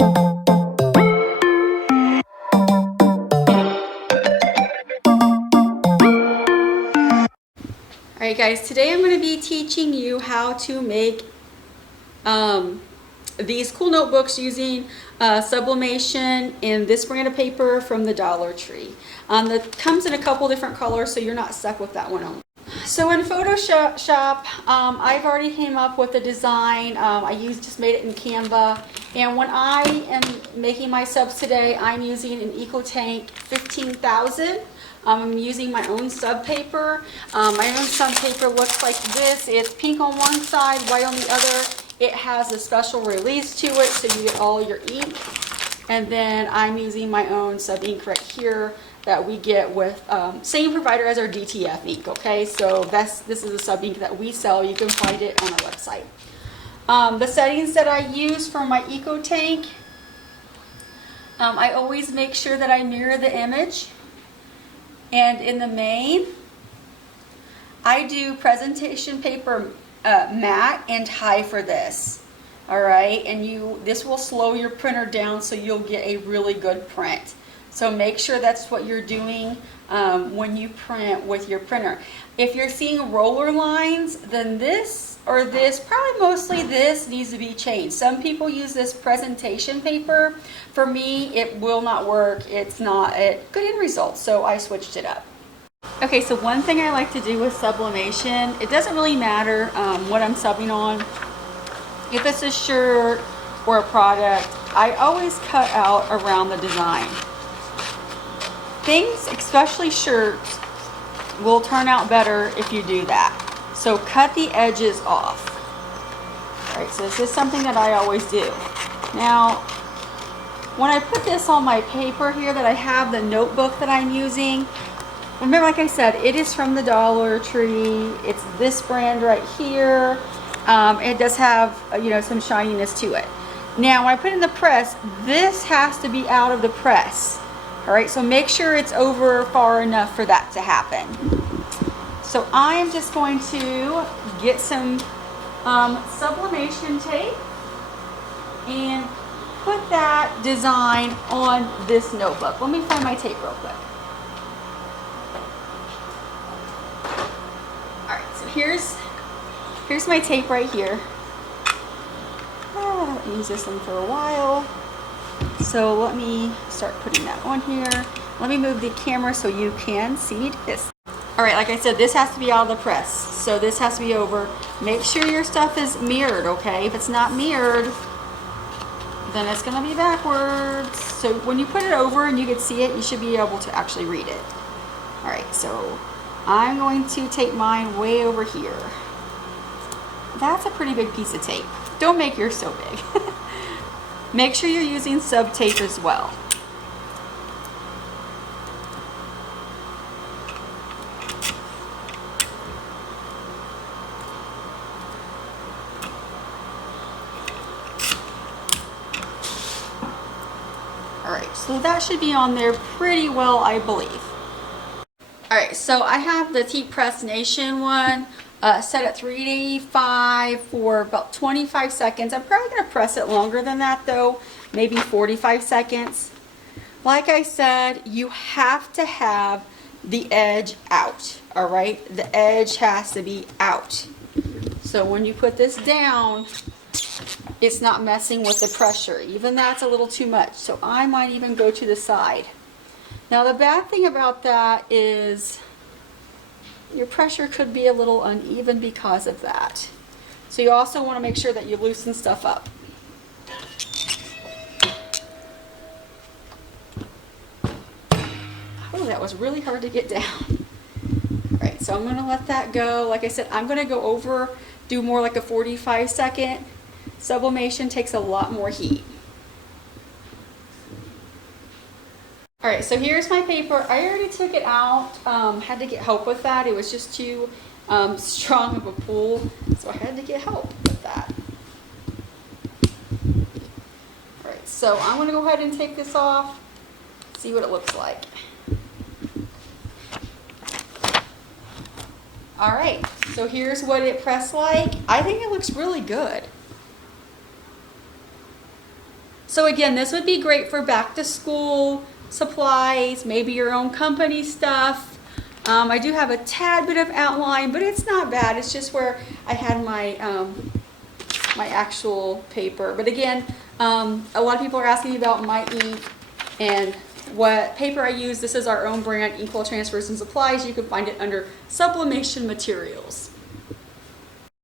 Alright guys, today I'm going to be teaching you how to make these cool notebooks using sublimation and this brand of paper from the Dollar Tree. That comes in a couple different colors, so you're not stuck with that one only. So in Photoshop, I've already came up with a design. Just made it in Canva. And when I am making my subs today, I'm using an EcoTank 15,000. I'm using my own sub paper. My own sub paper looks like this. It's pink on one side, white on the other. It has a special release to it, so you get all your ink. And then I'm using my own sub ink right here that we get with same provider as our DTF ink. Okay, so this is a sub ink that we sell. You can find it on our website. The settings that I use for my EcoTank, I always make sure that I mirror the image. And in the main, I do presentation paper matte and high for this. All right, and this will slow your printer down so you'll get a really good print. So make sure that's what you're doing when you print with your printer. If you're seeing roller lines, then this or this, probably mostly this, needs to be changed. Some people use this presentation paper. For me, it will not work. It's not a good end result, so I switched it up. Okay, so one thing I like to do with sublimation, it doesn't really matter what I'm subbing on. If it's a shirt or a product, I always cut out around the design. Things, especially shirts, will turn out better if you do that. So cut the edges off. All right, so this is something that I always do. Now, when I put this on my paper here that I have, the notebook that I'm using, remember, like I said, it is from the Dollar Tree. It's this brand right here. It does have, some shininess to it. Now, when I put it in the press, this has to be out of the press. All right, so make sure it's over far enough for that to happen. So I am just going to get some sublimation tape and put that design on this notebook. Let me find my tape real quick. All right, so here's my tape right here. I haven't used this one for a while. So let me start putting that on here. Let me move the camera so you can see this. All right, like I said, this has to be out of the press. So this has to be over. Make sure your stuff is mirrored, okay? If it's not mirrored, then it's gonna be backwards. So when you put it over and you can see it, you should be able to actually read it. All right, so I'm going to tape mine way over here. That's a pretty big piece of tape. Don't make yours so big. Make sure you're using sub tape as well. All right, so that should be on there pretty well, I believe. All right, so I have the Tea Press Nation one set at 385 for about 25 seconds. I'm probably going to press it longer than that though, maybe 45 seconds. Like I said, you have to have the edge out, all right? The edge has to be out. So when you put this down, it's not messing with the pressure. Even that's a little too much. So I might even go to the side. Now the bad thing about that is your pressure could be a little uneven because of that. So you also want to make sure that you loosen stuff up. Oh, that was really hard to get down. All right, so I'm going to let that go. Like I said, I'm going to go over, do more like a 45-second. Sublimation takes a lot more heat. All right, so here's my paper. I already took it out. Had to get help with that. It was just too strong of a pull, so I had to get help with that. All right, so I'm going to go ahead and take this off, see what it looks like. All right, so here's what it pressed like. I think it looks really good. So again, this would be great for back to school supplies, maybe your own company stuff. I do have a tad bit of outline, but it's not bad. It's just where I had my my actual paper. But again, a lot of people are asking me about my ink and what paper I use. This is our own brand, Equal Transfers and Supplies. You can find it under Sublimation Materials.